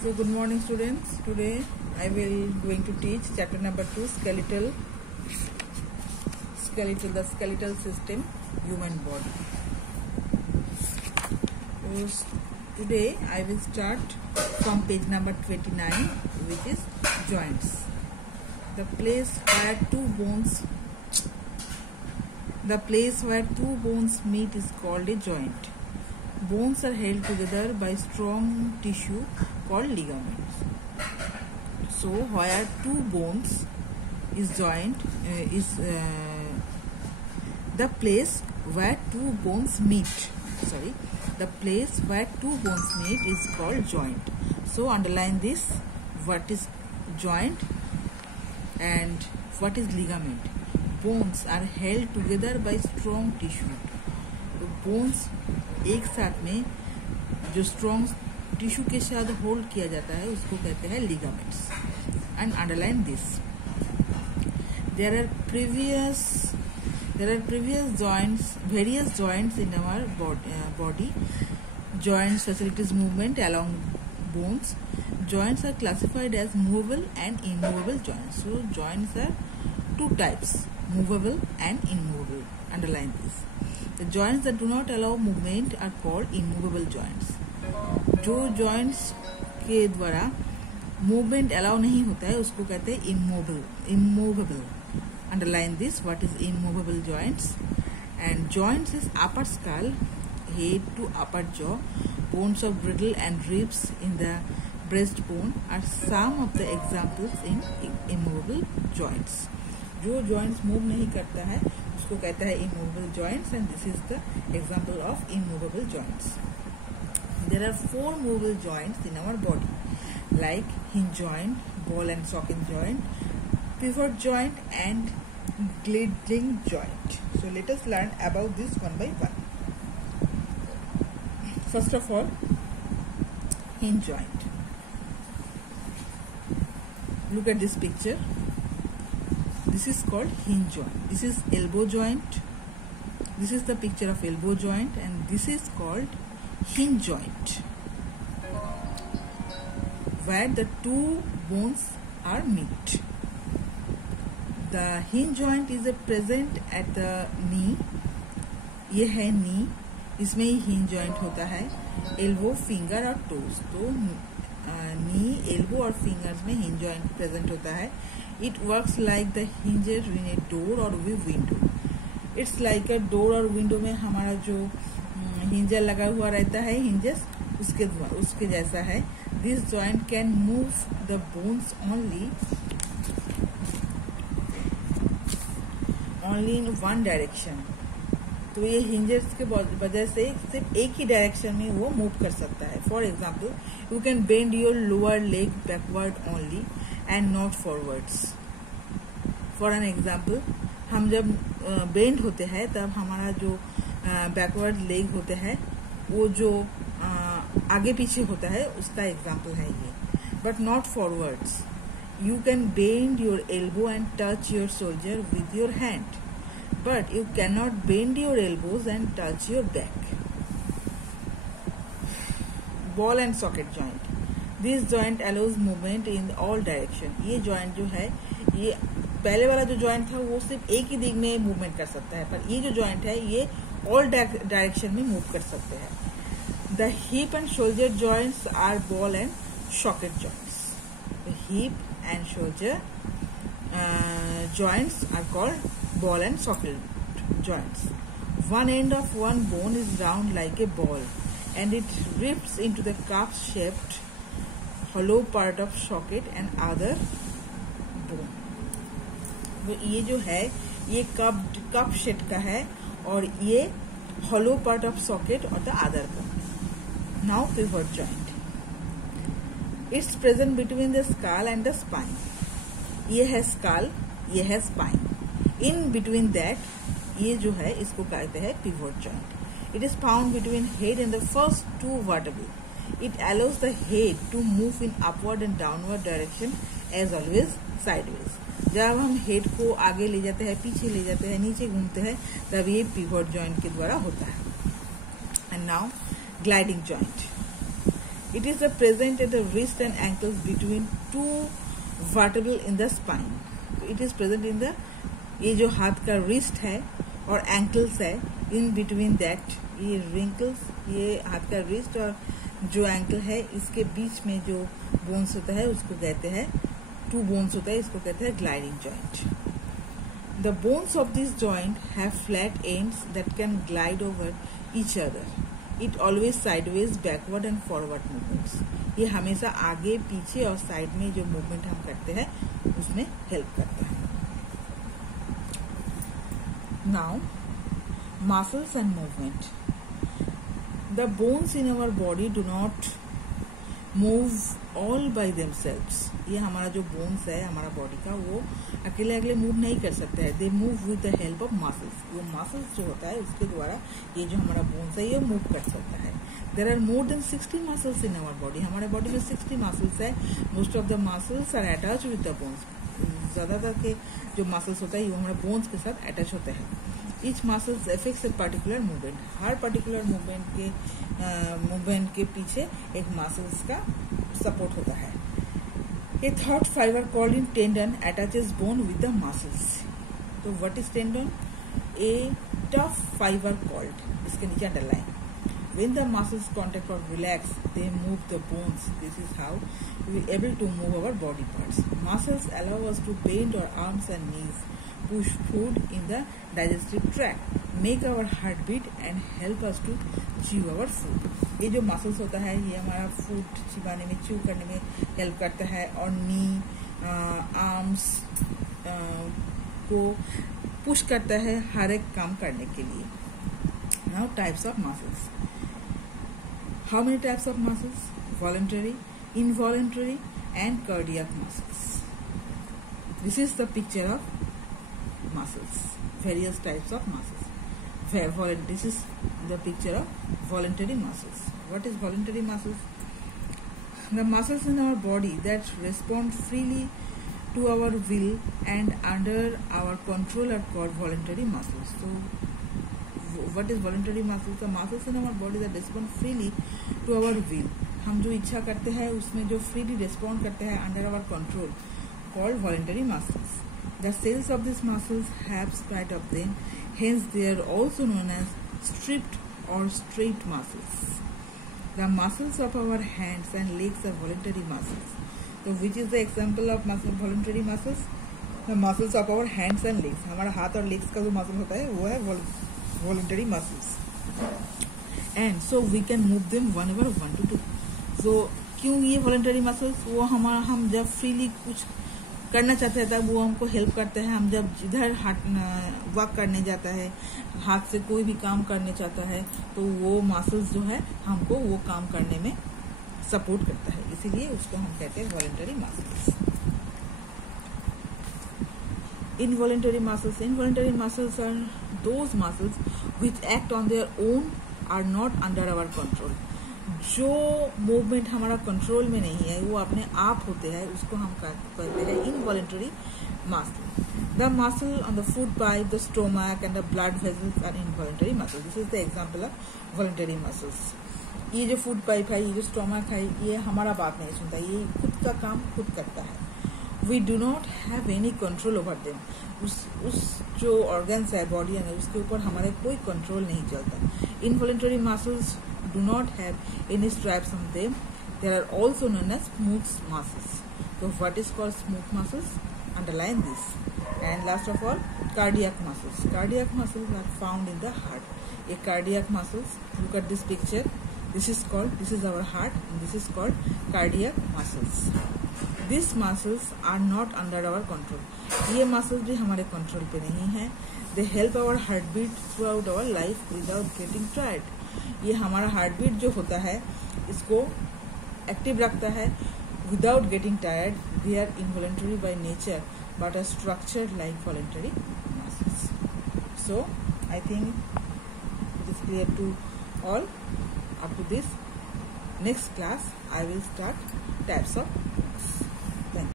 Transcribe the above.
So good morning students. Today I will going to teach chapter number 2, the skeletal system, human body. So today I will start from page number 29, which is joints. The place where two bones meet is called a joint. Bones are held together by strong tissue called ligaments. So where two bones is joined the place where two bones meet. The place where two bones meet is called joint. So underline this: what is joint and what is ligament. Bones are held together by strong tissue. तो bones एक साथ में जो strong tissue के साथ hold किया जाता है उसको कहते हैं ligaments. And underline this: there are various joints in our body. Joints facilities movement along bones. Joints are classified as movable and immovable joints. So joints are two types: movable and immovable. Underline this. The joints that do not allow movement are called immovable joints. जो joints के द्वारा movement allow नहीं होता है उसको कहते हैं immovable. Underline this: what is immovable joints? And joints is upper skull, head to upper jaw, bones of brittle and ribs in the breastbone are some of the examples in immovable joints. जो joints move नहीं करता है उसको कहता है immovable joints, and this is the example of immovable joints. There are 4 movable joints in our body, like hinge joint, ball and socket joint, pivot joint, and gliding joint. So let us learn about this one by one. First of all, hinge joint. Look at this picture. This is called hinge joint. This is elbow joint. This is the picture of elbow joint, and this is called hinge joint, where the two bones are meet. The hinge joint is present at the knee. ये है knee, इसमें ही hinge joint होता है. Elbow, finger और toes. तो knee, elbow और fingers में hinge joint present होता है. It works like the hinges in a door or window. It's like a door और window में हमारा जो हिंजर लगा हुआ रहता है, hinges उसके जैसा है. This joint can move the bones only in one direction. तो ये hinges के वजह से सिर्फ एक ही डायरेक्शन में वो मूव कर सकता है. For example, you can bend your lower leg backward only and not forwards. For an example, हम जब बेंड होते हैं तब हमारा जो बैकवर्ड लेग होते हैं वो जो आगे पीछे होता है उसका एग्जाम्पल है ये. But not forwards. You can bend your elbow and touch your shoulder with your hand, but you cannot bend your elbows and touch your back. Ball and socket joint. This joint allows movement in all direction. ये joint जो है, ये पहले वाला जो joint था वो सिर्फ एक ही दिग में मूवमेंट कर सकता है, पर ये जो joint है ये all direction में मूव कर सकते हैं. The hip and shoulder joints are ball and socket joints. The hip and shoulder joints are called ball and socket joints. One end of one bone is round like a ball, and it rips into the cup-shaped hollow part of socket and other bone. तो ये जो है ये cup shaped का है और ये hollow part of socket और the other bone. Now pivot joint. It's present between the skull and the spine. ये है skull, ये है spine. In between that, ये जो है इसको कहते हैं pivot joint. It is found between head and the first two vertebrae. It allows the head to move in upward and downward direction as always sideways. जब हम हेड को आगे ले जाते हैं, पीछे ले जाते हैं, नीचे घूमते हैं, तब ये pivot joint के द्वारा होता है. And now gliding joint. It is present at the wrist and ankles between two vertebrae in the spine. It is present in the ये जो हाथ का wrist है और ankles है, in between that ये wrinkles, ये हाथ का wrist और जो ankle है इसके बीच में जो bones होता है उसको कहते हैं, two bones होता है, इसको कहते हैं gliding joint. The bones of this joint have flat ends that can glide over each other. It always sideways, backward and forward movements. ये हमेशा आगे, पीछे और साइड में जो मूवमेंट हम करते हैं उसमें हेल्प करता है. Now, muscles and movement. The bones in our body do not move all by themselves. ये हमारा जो बोन्स है हमारा बॉडी का वो अकेले अकेले मूव नहीं कर सकते हैं. They move with the help of muscles. वो मसल्स जो होता है उसके द्वारा ये जो हमारा बोन्स है ये मूव कर सकता है. There are more than 60 muscles in our body. हमारे बॉडी में 60 मसल्स है. Most of the muscles are attach with the bones. ज़्यादातर के जो मसल्स होता है वो हमारे बोन्स के साथ अटैच होते हैं. Each muscles effects a particular movement. हर पर्टिकुलर मूवमेंट के पीछे एक मसल्स का सपोर्ट होता है. A third fiber called in tendon attaches bone with the muscles. तो what is tendon? A tough fiber called. इसके नीचे underline. When the muscles contract or relax, they move the bones. This is how we are able to move our body parts. Muscles allow us to bend our arms and knees, push food in the digestive tract, make our heart beat and help us to chew our food. ये जो muscles होता है ये हमारा food चिबाने में, chew करने में help करता है और नी आर्म्स को पुश करता है हर एक काम करने के लिए. Now types of muscles. How many types of muscles? Voluntary, involuntary and cardiac muscles. This is the picture of muscles. Various types of muscles. This is the picture of voluntary muscles. What is voluntary muscles? The muscles in our body that respond freely to our will and under our control are called voluntary muscles. So, what is voluntary muscles? The muscles in our body that respond freely to our will. हम जो इच्छा करते हैं उसमें जो freely respond करते हैं under our control, called voluntary muscles. The cells of these muscles have spite of them, hence they are also known as stripped or straight muscles. The muscles of our hands and legs are voluntary muscles. So which is the example of voluntary muscles? The muscles of our hands and legs. हमारा हाथ और legs का जो muscle होता है वो है voluntary muscles. And so we can move them whenever we want to do. So क्यों ये voluntary muscles? वो हम जब freely कुछ करना चाहते हैं तब वो हमको हेल्प करते हैं. हम जब इधर वॉक करने जाता है, हाथ से कोई भी काम करने चाहता है तो वो मसल्स जो है हमको वो काम करने में सपोर्ट करता है. इसीलिए उसको हम कहते हैं voluntary muscles. Involuntary muscles. Involuntary muscles are those muscles which act on their own, are not under our control. जो मूवमेंट हमारा कंट्रोल में नहीं है वो अपने आप होते हैं उसको हम कहते हैं involuntary muscle. The muscle on the food pipe, the stomach and the blood vessels are involuntary muscle. This is the example of voluntary muscles. ये जो फूड पाइप है, ये जो स्टोमक है, ये हमारा बात नहीं सुनता, ये खुद का काम खुद करता है. We do not have any control over them. उस जो ऑर्गन्स है बॉडी में उसके ऊपर हमारे कोई कंट्रोल नहीं चलता. Involuntary muscles do not have any stripes on them. They are also known as smooth muscles. So what is called smooth muscles? Underline this. And last of all, cardiac muscles. Cardiac muscles are found in the heart. A cardiac muscles, look at this picture. This is our heart and this is called cardiac muscles. These muscles are not under our control. ये muscles भी हमारे control पे नहीं है. They help our heartbeat throughout our life without getting tired. ये हमारा heart beat जो होता है इसको एक्टिव रखता है without getting tired. They are involuntary by nature but are structured like voluntary muscles. So I think it is clear to all. Up to this next class I will start types of